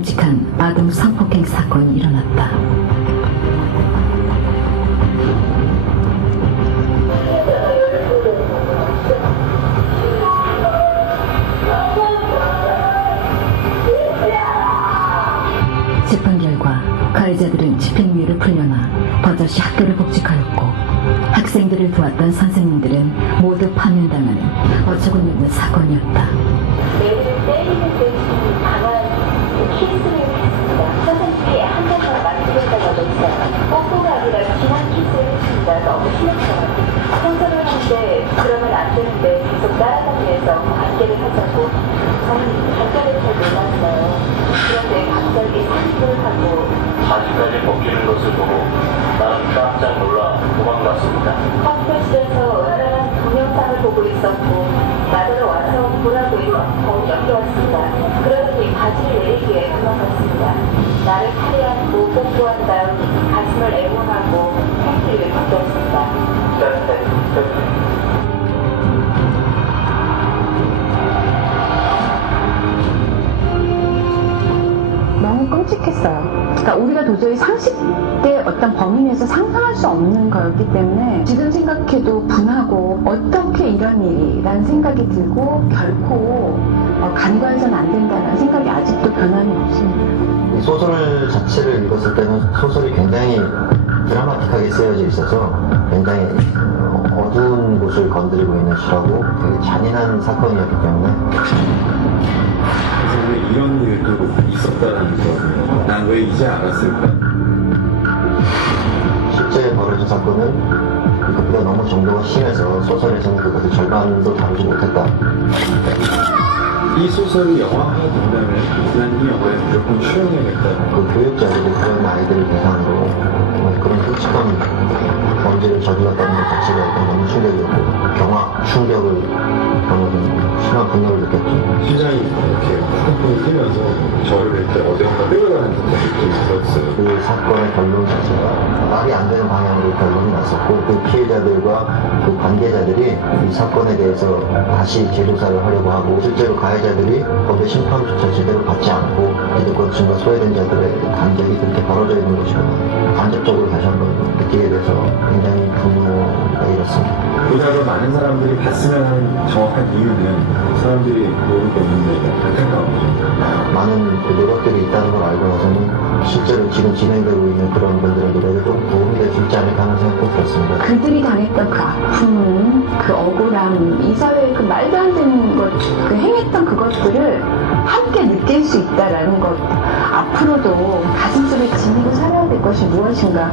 끔찍한 아동 성폭행 사건이 일어났다. 재판 결과 가해자들은 집행유예를 풀려나 버젓이 학교를 복직하였고 학생들을 도왔던 선생님들은 모두 파면당하는 어처구니 없는 사건이었다. 매를 때리는 듯이 강한 키스를 했습니다. 선생님이 한 번만 만지겠다고 했어요. 뽀뽀가 아니라 진한 키스를 했습니다. 너무 심했어요. 청소를 하는데 그러면 안 되는데 계속 따라다니면서 관계를 하자고 저는 단가를 잘 몰랐어요. 그런데 갑자기 상의를 하고 아직까지 벗기는 것을 보고 나는 깜짝 놀라 도망갔습니다. 컴퓨터실에서 따라한 동영상을 보고 있었고 나더러 와서 보라고 해서 더욱 엮여왔습니다. 그러더니 바지를 내리기에 도망갔습니다. 나를 팔에 안고 뽀뽀한 다음 가슴을 애무하고 팬티를 벗겼습니다. 너무 끔찍했어요. 그러니까 우리가 도저히 상식의 어떤 범위 내에서 상상할 수 없는 거였기 때문에 지금 생각해도 분하고 어떻게 이런 일이라는 생각이 들고 결코 간과해서는 안 된다는 생각이 아직도 변함이 없습니다. 이 소설 자체를 읽었을 때는 소설이 굉장히 드라마틱하게 쓰여져 있어서 굉장히 어두운 곳을 건드리고 있는 시라고 되게 잔인한 사건이었기 때문에 왜 이런 일도 있었다는 거, 난 왜 이제 알았을까? 실제 벌어진 사건은 그것보다 너무 정도가 심해서 소설에서는 그것의 절반도 다루지 못했다. 이 소설이 영화화 된다면 난 이 영화에 무조건 출연해야겠다. 그 교육자들이 그런 아이들을 대상으로 정말 그런 끔찍한 범죄를 저질렀다는 것 자체가 일단 너무 충격이었고 경악, 충격을 경험한 심한 분노를 느꼈죠. 시장이 이렇게 쿵쿵 뛰면서 저를 이렇게 어디론가 끌어가는 듯한 느낌이 들었어요. 그 사건의 결론 자체가 말이 안 되는 방향으로 결론이 났었고 그 피해자들과 그 관계자들이 이 사건에 대해서 다시 재조사를 하려고 하고 실제로 가해자들이 법의 심판조차 제대로 받지 않고 기득권층과 소외된 자들의 간격이 그렇게 벌어져 있는 것이구나 간접적으로 다시 한번 느끼게 돼서 굉장히 분노가 일었습니다. 보다 더 많은 사람들이 봤으면 하는 정확한 이유는 사람들이 모르고 있는데 안타까워요. 많은 그 노력들이 있다는 걸 알고 나서는 실제로 지금 진행되고 있는 그런 분들의 노력에 좀 도움이 될 수 있지 않을까 하는 생각도 들었습니다. 그들이 당했던 그 아픔, 그 억울함, 이 사회의 그 말도 안 되는 것, 그 행했던 그것들을 함께 느낄 수 있다라는 것, 앞으로도 가슴속에 지니고 살아야 될 것이 무엇인가,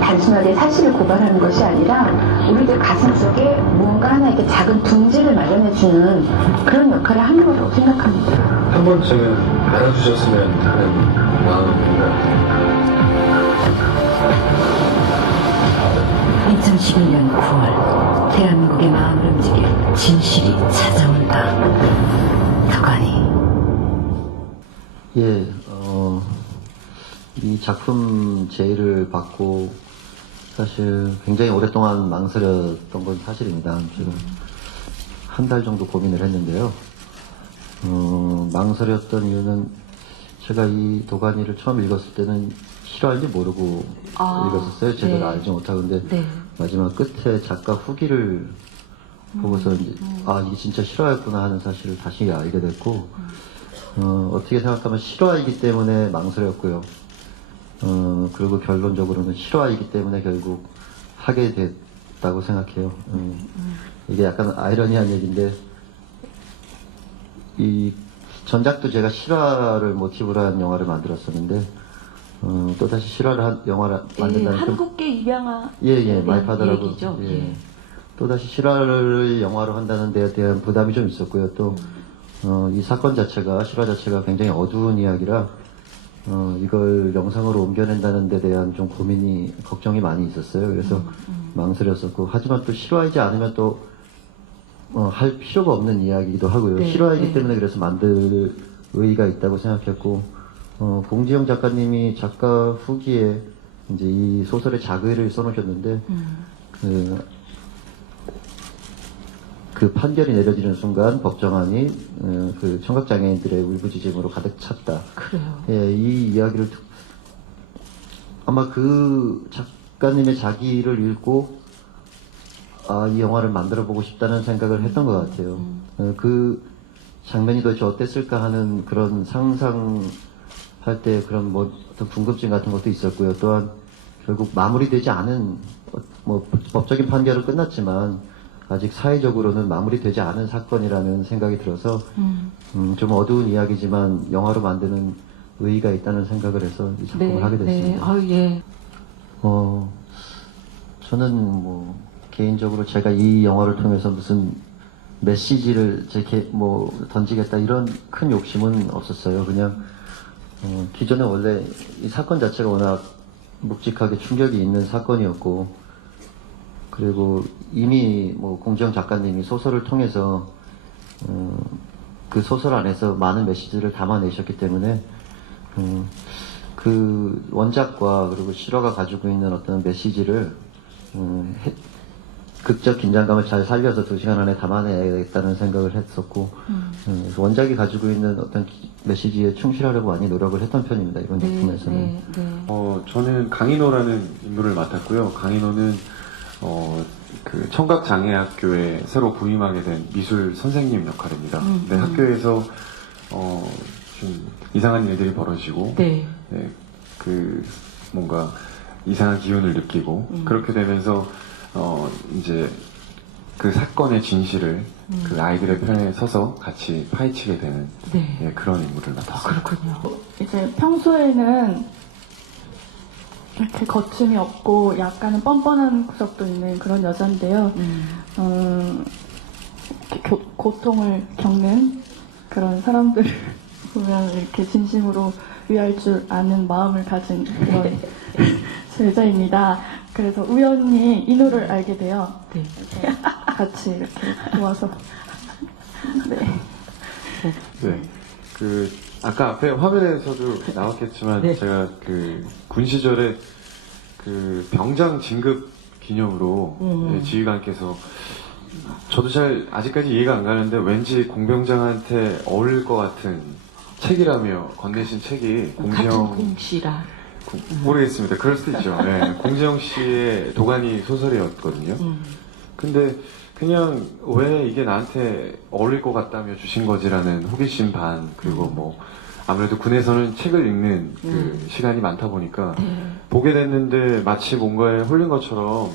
단순하게 사실을 고발하는 것이 아니라 우리들 가슴속에 무언가 하나 이렇게 작은 둥지를 마련해주는 그런 역할을 하는 거라고 생각합니다. 한 번쯤은 알아주셨으면 하는 마음입니다. 2011년 9월 대한민국의 마음을 움직일 진실이 찾아온다. 덕아니. 예, 이 작품 제의를 받고 사실 굉장히 오랫동안 망설였던 건 사실입니다. 지금 한 달 정도 고민을 했는데요. 망설였던 이유는 제가 이 도가니를 처음 읽었을 때는 실화인지 모르고 읽었었어요. 제대로 네. 알지 못하고. 근데 네. 마지막 끝에 작가 후기를 보고서 이제, 아, 이게 진짜 실화였구나 하는 사실을 다시 알게 됐고, 어떻게 생각하면 실화이기 때문에 망설였고요. 그리고 결론적으로는 실화이기 때문에 결국 하게 됐다고 생각해요. 이게 약간 아이러니한 얘기인데, 이 전작도 제가 실화를 모티브로 한 영화를 만들었었는데, 또다시 실화를 한 영화를 만든다는 건 한국계 입양아. 예, 마이파더라고. 얘기죠. 예. 예. 또다시 실화를 영화로 한다는 데에 대한 부담이 좀 있었고요. 또, 이 사건 자체가, 실화 자체가 굉장히 어두운 이야기라, 이걸 영상으로 옮겨낸다는 데 대한 좀 고민이, 걱정이 많이 있었어요. 그래서 망설였었고, 하지만 또 실화이지 않으면 또, 할 필요가 없는 이야기이기도 하고요. 네, 실화이기 네. 때문에 그래서 만들 의의가 있다고 생각했고, 공지영 작가님이 작가 후기에 이제 이 소설의 작의를 써놓으셨는데, 그 판결이 내려지는 순간 법정안이 그 청각장애인들의 울부짖음으로 가득 찼다. 그래요. 예, 이 이야기를 아마 그 작가님의 자기를 읽고 이 영화를 만들어 보고 싶다는 생각을 했던 것 같아요. 그 장면이 도대체 어땠을까 하는 그런 상상할 때 그런 뭐 어떤 궁금증 같은 것도 있었고요. 또한 결국 마무리되지 않은 뭐 법적인 판결은 끝났지만 아직 사회적으로는 마무리되지 않은 사건이라는 생각이 들어서 좀 어두운 이야기지만 영화로 만드는 의의가 있다는 생각을 해서 이 작품을 하게 됐습니다. 예. 저는 뭐 개인적으로 제가 이 영화를 통해서 무슨 메시지를 뭐 던지겠다 이런 큰 욕심은 없었어요. 그냥 기존에 원래 이 사건 자체가 워낙 묵직하게 충격이 있는 사건이었고, 그리고 이미 뭐 공지영 작가님이 소설을 통해서 그 소설 안에서 많은 메시지를 담아내셨기 때문에 그 원작과 그리고 실화가 가지고 있는 어떤 메시지를 극적 긴장감을 잘 살려서 2시간 안에 담아내야겠다는 생각을 했었고, 그래서 원작이 가지고 있는 어떤 메시지에 충실하려고 많이 노력을 했던 편입니다. 이번 작품에서는. 저는 강인호라는 인물을 맡았고요. 강인호는 그 청각장애학교에 새로 부임하게 된 미술 선생님 역할입니다. 근데 학교에서 좀 이상한 일들이 벌어지고, 그 뭔가 이상한 기운을 느끼고 그렇게 되면서 이제 그 사건의 진실을 그 아이들의 편에 서서 같이 파헤치게 되는 예, 그런 인물을 맡았어요. 그렇군요. 이제 평소에는 이렇게 거침이 없고 약간은 뻔뻔한 구석도 있는 그런 여잔데요. 이렇게 고통을 겪는 그런 사람들을 보면 이렇게 진심으로 위할 줄 아는 마음을 가진 그런 여자입니다. 그래서 우연히 인호를 알게 돼요. 그래서 같이 이렇게 도와서. 네. 그 아까 앞에 화면에서도 나왔겠지만 제가 그 군 시절에 그 병장 진급 기념으로 예, 지휘관께서 저도 잘 아직까지 이해가 안 가는데 왠지 공병장한테 어울릴 것 같은 책이라며 건네신 책이 공지영 공시라. 모르겠습니다. 그럴 수도 있죠. 네. 공지영 씨의 도가니 소설이었거든요. 근데 그냥 왜 이게 나한테 어울릴 것 같다며 주신 거지라는 호기심 반, 그리고 뭐 아무래도 군에서는 책을 읽는 그 시간이 많다 보니까 보게 됐는데 마치 뭔가에 홀린 것처럼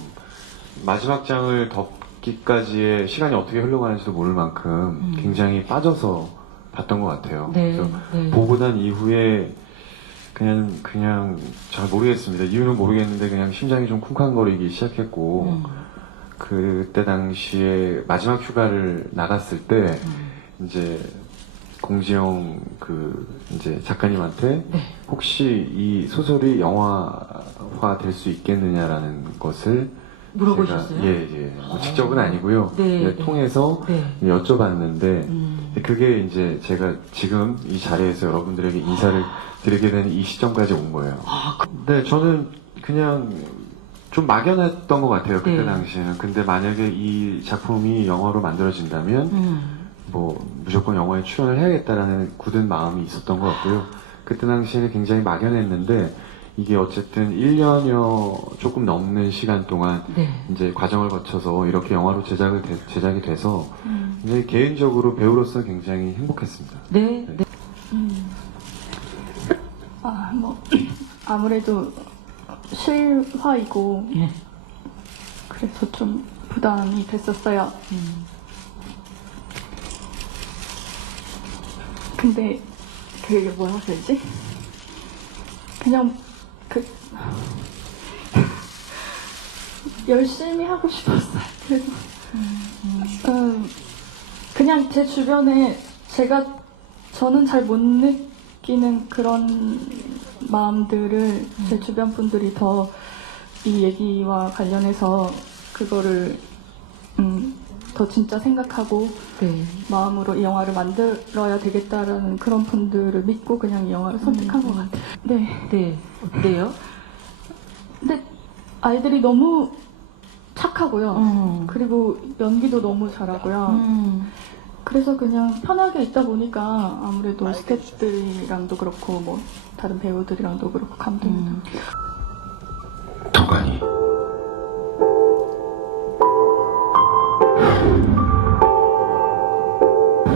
마지막 장을 덮기까지의 시간이 어떻게 흘러가는지도 모를 만큼 굉장히 빠져서 봤던 것 같아요. 그래서 보고 난 이후에 그냥 잘 모르겠습니다. 이유는 모르겠는데 그냥 심장이 좀 쿵쾅거리기 시작했고, 그때 당시에 마지막 휴가를 나갔을 때 이제 공지영 이제 작가님한테 혹시 이 소설이 영화화 될 수 있겠느냐라는 것을 물어보셨어요? 뭐 직접은 아니고요. 통해서 여쭤봤는데 그게 이제 제가 지금 이 자리에서 여러분들에게 인사를 드리게 되는 이 시점까지 온 거예요. 네, 저는 그냥 좀 막연했던 것 같아요. 그때 당시에는. 근데 만약에 이 작품이 영화로 만들어진다면 뭐 무조건 영화에 출연을 해야겠다라는 굳은 마음이 있었던 것 같고요. 그때 당시에는 굉장히 막연했는데 이게 어쨌든 1년여 조금 넘는 시간 동안 이제 과정을 거쳐서 이렇게 영화로 제작이 돼서 이제 개인적으로 배우로서 굉장히 행복했습니다. 뭐 아무래도 실화이고 그래서 좀 부담이 됐었어요. 근데 그게 뭐라고 해야 되지? 그냥 열심히 하고 싶었어요. 그래서 그냥 제 주변에 저는 잘 못 느끼는 그런 마음들을 제 주변 분들이 더 이 얘기와 관련해서 그거를 더 진짜 생각하고 마음으로 이 영화를 만들어야 되겠다라는 그런 분들을 믿고 그냥 이 영화를 선택한 것 같아요. 어때요? 근데 아이들이 너무 착하고요. 그리고 연기도 너무 잘하고요. 그래서 그냥 편하게 있다 보니까 아무래도 스태프들이랑도 그렇고 뭐 다른 배우들이랑도 그렇고 감독님도 도가니.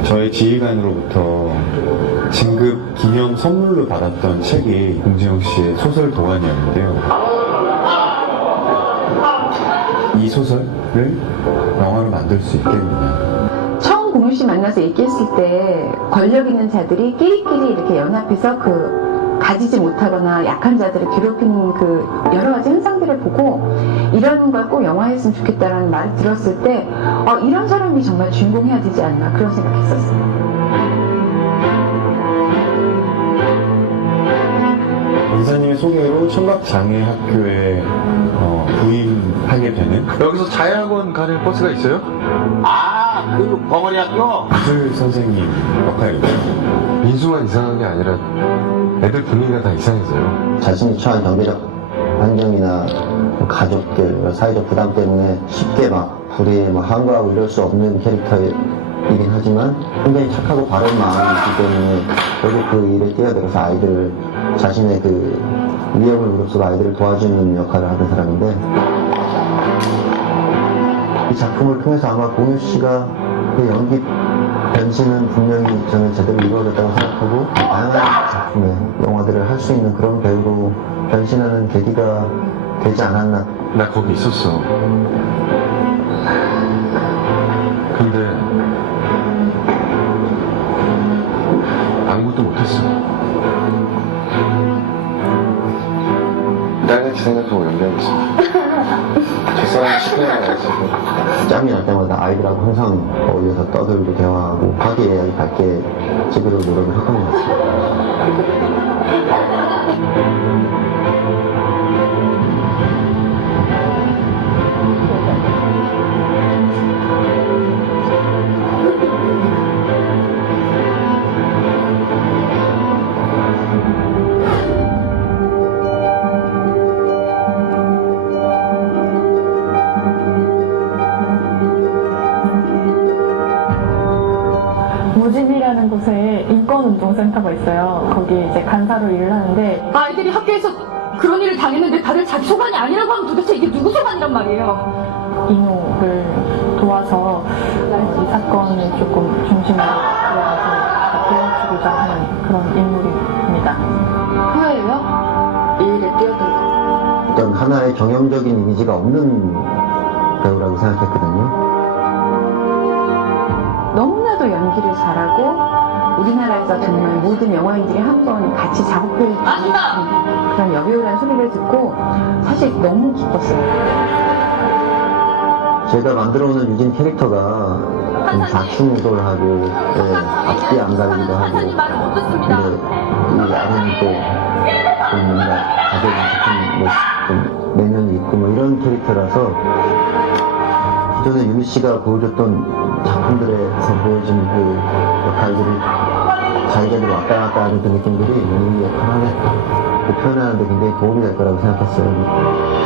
저희 지휘관으로부터 진급 기념 선물로 받았던 책이 공지영 씨의 소설 도가니였는데요. 이 소설을 영화로 만들 수 있겠느냐. 처음 공유 씨 만나서 얘기했을 때 권력 있는 자들이 끼리끼리 이렇게 연합해서 가지지 못하거나 약한 자들을 괴롭히는 여러 가지 현상들을 보고 이런 걸 꼭 영화했으면 좋겠다라는 말을 들었을 때 이런 사람이 정말 주인공 해야 되지 않나 그런 생각했었어요. 인사님의 소개로 청각장애학교에 부임하게 되는 여기서 자유학원 가는 버스가 있어요? 아, 그 벙어리 학교? 미술 선생님 역할이고요. 민수만 이상한 게 아니라 애들 분위기가 다 이상해서요. 자신이 처한 경제적 환경이나 가족들, 사회적 부담 때문에 쉽게 막 불의에 항거하고 이럴 수 없는 캐릭터이긴 하지만 굉장히 착하고 바른 마음이 있기 때문에 결국 그 일에 뛰어들어서 아이들을 자신의 위험을 무릅쓰고 아이들을 도와주는 역할을 하는 사람인데 이 작품을 통해서 아마 공유 씨가 그 연기 변신은 분명히 저는 제대로 이루어졌다고 생각하고 다양한 작품의 영화들을 할 수 있는 그런 배우로 변신하는 계기가 되지 않았나. 나 거기 있었어. 근데 아무것도 못했어. 딸같이 생각하고 연기하고 있어. 저 사람 시켜야지. 짬이 날 때마다 아이들하고 항상 어디서 떠들고 대화하고 화기애애하게 밝게 찍으려고 노력을 했던 것 같아요. 무진이라는 곳에 인권운동센터가 있어요. 거기 이제 간사로 일을 하는데 아이들이 학교에서 그런 일을 당했는데 다들 자기 소관이 아니라고 하면 도대체 이게 누구 소관이란 말이에요. 이노를 도와서 이 사건을 조금 중심으로 들어가서 도와주고자 하는 그런 인물입니다. 후회예요? 이 일에 뛰어들고 어떤 하나의 정형적인 이미지가 없는 배우라고 생각했거든요. 너무나도 연기를 잘하고 우리나라에서 정말 모든 영화인들이 한번 같이 작업해 주는 그런 여배우라는 소리를 듣고 사실 너무 기뻤어요. 제가 만들어오는 유진 캐릭터가 좀 좌충우돌하고 앞뒤 안 가리기도 하고 근데 이 안에는 또좀 뭔가 가족이 싶은 좀 내면이 있고 이런 캐릭터라서 기존에 유미 씨가 보여줬던 작품들에서 보여준 그 역할들이 자기가 왔다 갔다 하는 그 느낌들이 이 역할을 표현하는데 굉장히 도움이 될 거라고 생각했어요.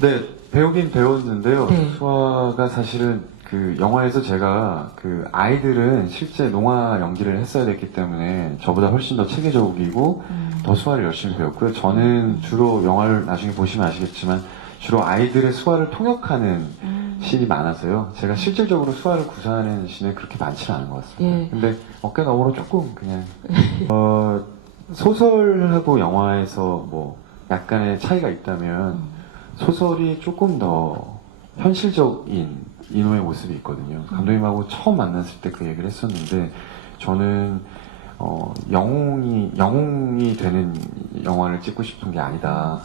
네, 배우긴 배웠는데요. 네. 수아가 사실은 그 영화에서 제가 그 아이들은 실제 농아 연기를 했어야 됐기 때문에 저보다 훨씬 더 체계적이고 더 수아를 열심히 배웠고요. 저는 주로 영화를 나중에 보시면 아시겠지만 주로 아이들의 수아를 통역하는 씬이 많아서요. 제가 실질적으로 수아를 구사하는 씬은 그렇게 많지는 않은 것 같습니다. 예. 근데 어깨 너머로 조금 그냥 소설하고 영화에서 뭐 약간의 차이가 있다면 소설이 조금 더 현실적인 인호의 모습이 있거든요. 감독님하고 처음 만났을 때 그 얘기를 했었는데 저는 영웅이 되는 영화를 찍고 싶은 게 아니다.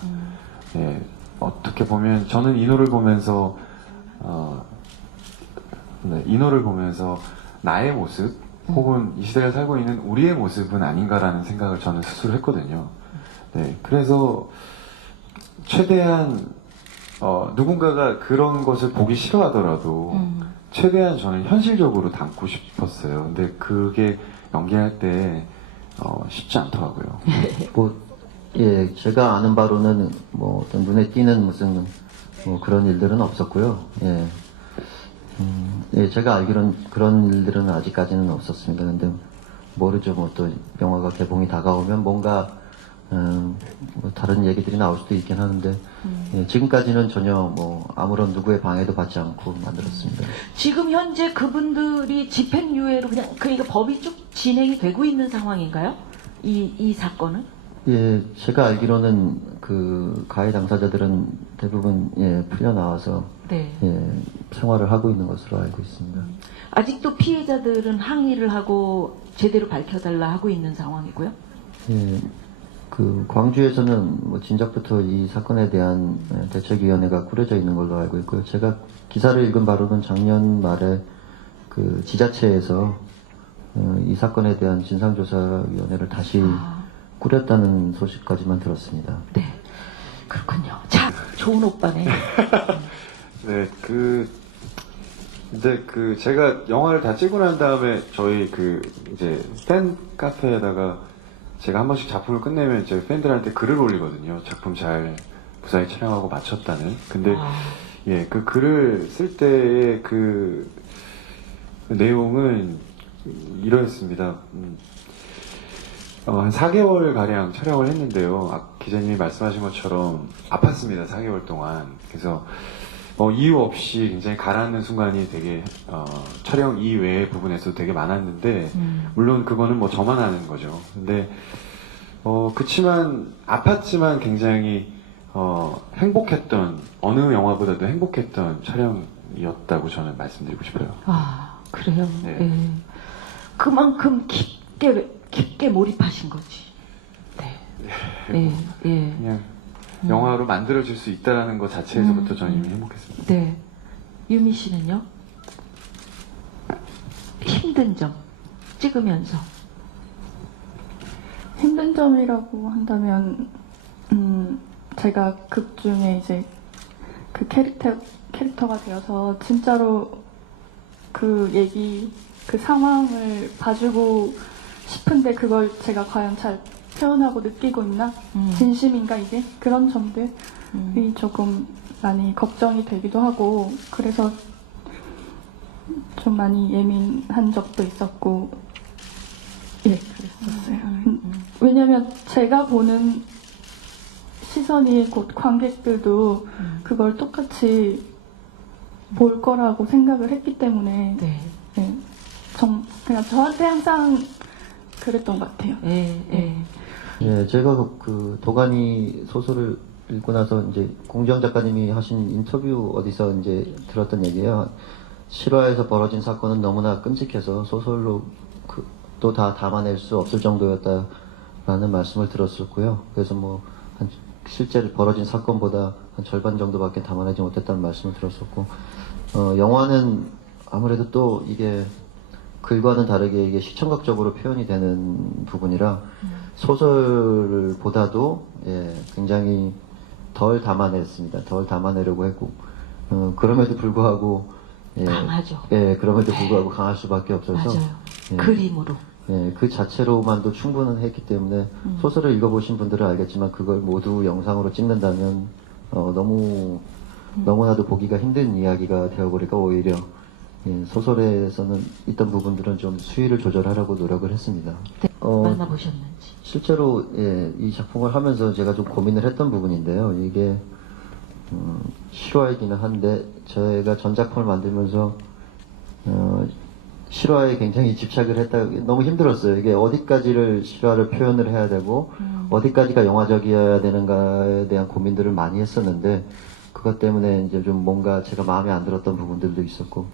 예, 어떻게 보면 저는 인호를 보면서 인호를 보면서 나의 모습 혹은 이 시대에 살고 있는 우리의 모습은 아닌가라는 생각을 저는 스스로 했거든요. 네, 그래서 최대한 누군가가 그런 것을 보기 싫어하더라도 최대한 저는 현실적으로 담고 싶었어요. 근데 그게 연기할 때 쉽지 않더라고요. 예, 제가 아는 바로는 뭐 어떤 눈에 띄는 무슨 뭐 그런 일들은 없었고요. 예. 예, 제가 알기로는 그런 일들은 아직까지는 없었습니다. 근데 모르죠. 뭐 또 영화가 개봉이 다가오면 뭔가 뭐 다른 얘기들이 나올 수도 있긴 하는데 예, 지금까지는 전혀 뭐 아무런 누구의 방해도 받지 않고 만들었습니다. 지금 현재 그분들이 집행유예로 그냥 그러니까 법이 쭉 진행이 되고 있는 상황인가요? 이 사건은? 예, 제가 알기로는 그 가해 당사자들은 대부분 예, 풀려 나와서 네. 예, 생활을 하고 있는 것으로 알고 있습니다. 아직도 피해자들은 항의를 하고 제대로 밝혀달라 하고 있는 상황이고요. 예, 그 광주에서는 뭐 진작부터 이 사건에 대한 대책위원회가 꾸려져 있는 걸로 알고 있고요. 제가 기사를 읽은 바로는 작년 말에 그 지자체에서 이 사건에 대한 진상조사위원회를 다시 꾸렸다는 소식까지만 들었습니다. 네, 그렇군요. 자, 좋은 오빠네. 네, 이제 제가 영화를 다 찍고 난 다음에 저희 이제 팬 카페에다가 제가 한 번씩 작품을 끝내면 저희 팬들한테 글을 올리거든요. 작품 잘 무사히 촬영하고 마쳤다는. 근데 예, 그 글을 쓸 때의 그 내용은 이러했습니다. 한 4개월 가량 촬영을 했는데요. 기자님이 말씀하신 것처럼 아팠습니다. 4개월 동안. 그래서 이유 없이 굉장히 가라앉는 순간이 되게 촬영 이외의 부분에서 되게 많았는데 물론 그거는 뭐 저만 아는 거죠. 근데 그치만 아팠지만 굉장히 행복했던 어느 영화보다도 행복했던 촬영이었다고 저는 말씀드리고 싶어요. 아, 그래요? 네. 예. 그만큼 깊게 몰입하신 거지. 네. 예, 예. 그냥 영화로 만들어질 수 있다는 것 자체에서부터 저는 이미 행복했습니다. 네. 유미 씨는요? 힘든 점 찍으면서. 힘든 점이라고 한다면 제가 극 중에 이제 그 캐릭터가 되어서 진짜로 그 상황을 봐주고 싶은데 그걸 제가 과연 잘 표현하고 느끼고 있나? 진심인가 이게? 그런 점들이 조금 많이 걱정이 되기도 하고 그래서 좀 많이 예민한 적도 있었고 예, 그랬었어요. 왜냐면 제가 보는 시선이 곧 관객들도 그걸 똑같이 볼 거라고 생각을 했기 때문에 네. 예, 그냥 저한테 항상 그랬던 것 같아요. 예, 예. 예, 제가 그 도가니 소설을 읽고 나서 이제 공지영 작가님이 하신 인터뷰 어디서 이제 들었던 얘기예요. 실화에서 벌어진 사건은 너무나 끔찍해서 소설로 또 다 담아낼 수 없을 정도였다라는 말씀을 들었었고요. 그래서 뭐 실제로 벌어진 사건보다 한 절반 정도밖에 담아내지 못했다는 말씀을 들었었고, 영화는 아무래도 또 이게 글과는 다르게 이게 시청각적으로 표현이 되는 부분이라 소설보다도 예, 굉장히 덜 담아냈습니다. 덜 담아내려고 했고, 그럼에도 불구하고 예, 강하죠. 예, 그럼에도 불구하고 강할 수밖에 없어서 맞아요. 예, 그림으로. 예, 그 자체로만도 충분은 했기 때문에 소설을 읽어보신 분들은 알겠지만 그걸 모두 영상으로 찍는다면 너무 너무나도 보기가 힘든 이야기가 되어버리니까 오히려 소설에서는 있던 부분들은 좀 수위를 조절하려고 노력을 했습니다. 만나보셨는지. 실제로 이 작품을 하면서 제가 좀 고민을 했던 부분인데요. 이게 실화이기는 한데 제가 전 작품을 만들면서 실화에 굉장히 집착을 했다. 너무 힘들었어요. 이게 어디까지를 실화를 표현을 해야 되고 어디까지가 영화적이어야 되는가에 대한 고민들을 많이 했었는데 그것 때문에 이제 좀 뭔가 제가 마음에 안 들었던 부분들도 있었고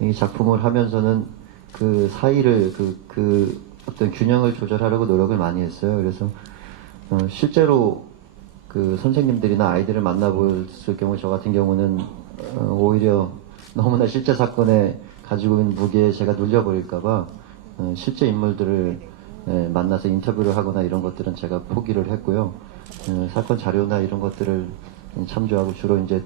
이 작품을 하면서는 그 사이를 그 어떤 균형을 조절하려고 노력을 많이 했어요. 그래서 실제로 그 선생님들이나 아이들을 만나볼 경우 저 같은 경우는 오히려 너무나 실제 사건에 가지고 있는 무게에 제가 눌려버릴까봐 실제 인물들을 만나서 인터뷰를 하거나 이런 것들은 제가 포기를 했고요. 사건 자료나 이런 것들을 참조하고 주로 이제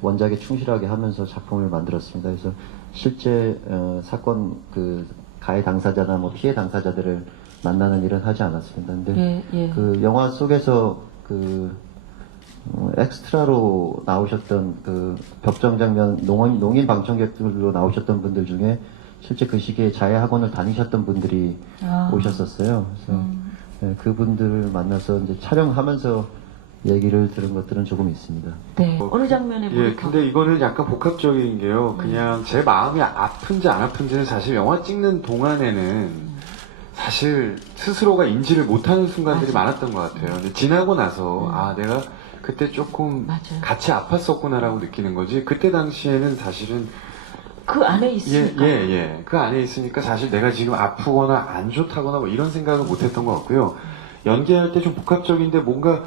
원작에 충실하게 하면서 작품을 만들었습니다. 그래서 실제 사건 그 가해 당사자나 뭐 피해 당사자들을 만나는 일은 하지 않았습니다. 근데 그 영화 속에서 그 엑스트라로 나오셨던 그 벽정 장면 농인 방청객들로 나오셨던 분들 중에 실제 그 시기에 자해 학원을 다니셨던 분들이 오셨었어요. 그래서 그분들을 만나서 이제 촬영하면서 얘기를 들은 것들은 조금 있습니다. 네. 어느 장면에 예, 근데 이거는 약간 복합적인 게요. 그냥 제 마음이 아픈지 안 아픈지는 사실 영화 찍는 동안에는 사실 스스로가 인지를 못하는 순간들이 많았던 것 같아요. 근데 지나고 나서 아 내가 그때 조금 같이 아팠었구나라고 느끼는 거지. 그때 당시에는 사실은 그 안에 있으니까. 그 안에 있으니까 사실 내가 지금 아프거나 안 좋다거나 뭐 이런 생각은 못했던 것 같고요. 연기할 때 좀 복합적인데 뭔가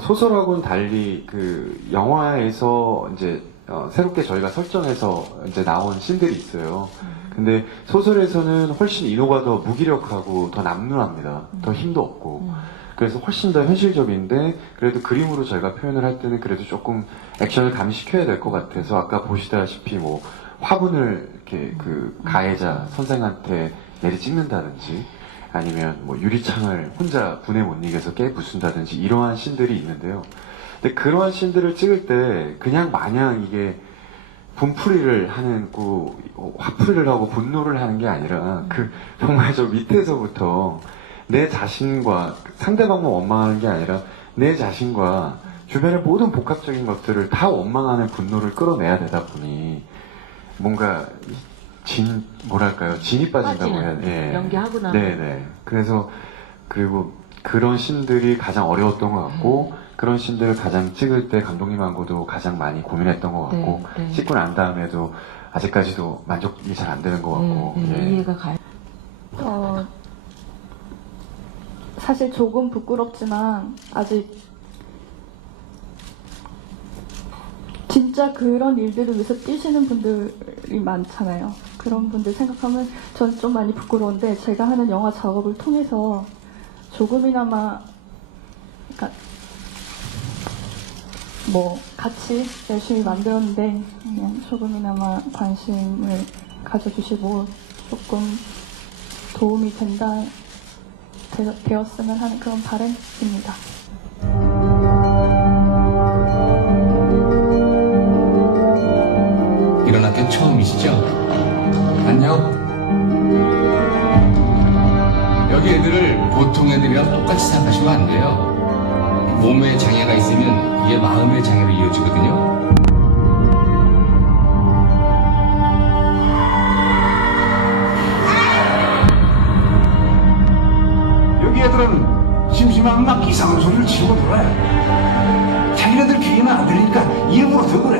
소설하고는 달리 그 영화에서 이제 새롭게 저희가 설정해서 이제 나온 씬들이 있어요. 근데 소설에서는 훨씬 인호가 더 무기력하고 더 남루합니다. 더 힘도 없고. 그래서 훨씬 더 현실적인데 그래도 그림으로 저희가 표현을 할 때는 그래도 조금 액션을 가미시켜야 될 것 같아서 아까 보시다시피 뭐 화분을 이렇게 그 가해자 선생한테 내리 찍는다든지 아니면 뭐 유리창을 혼자 분에 못 이겨서 깨부순다든지 이러한 씬들이 있는데요. 근데 그러한 씬들을 찍을 때 그냥 마냥 이게 분풀이를 하는 화풀이를 하고 분노를 하는 게 아니라 그 정말 저 밑에서부터 내 자신과 상대방만 원망하는 게 아니라 내 자신과 주변의 모든 복합적인 것들을 다 원망하는 분노를 끌어내야 되다 보니 뭔가 진이 빠진다고 해야 돼. 연기하고 나면. 네네. 그래서 그리고 그런 씬들이 가장 어려웠던 것 같고 그런 씬들을 가장 찍을 때 감독님하고도 가장 많이 고민했던 것 같고 찍고 난 다음에도 아직까지도 만족이 잘 안 되는 것 같고. 이해가 가요. 사실 조금 부끄럽지만 아직 진짜 그런 일들을 위해서 뛰시는 분들이 많잖아요. 그런 분들 생각하면 전 좀 많이 부끄러운데 제가 하는 영화 작업을 통해서 조금이나마 그러니까 뭐 같이 열심히 만들었는데 그냥 조금이나마 관심을 가져주시고 조금 도움이 되었으면 하는 그런 바람입니다. 일어난 게 처음이시죠? 안녕. 여기 애들을 보통 애들이랑 똑같이 생각하시면 안 돼요. 몸에 장애가 있으면 이게 마음의 장애로 이어지거든요. 여기 애들은 심심하면 막 이상한 소리를 치고 돌아요. 자기네들 귀에는 안 들리니까 일부러 더 그래.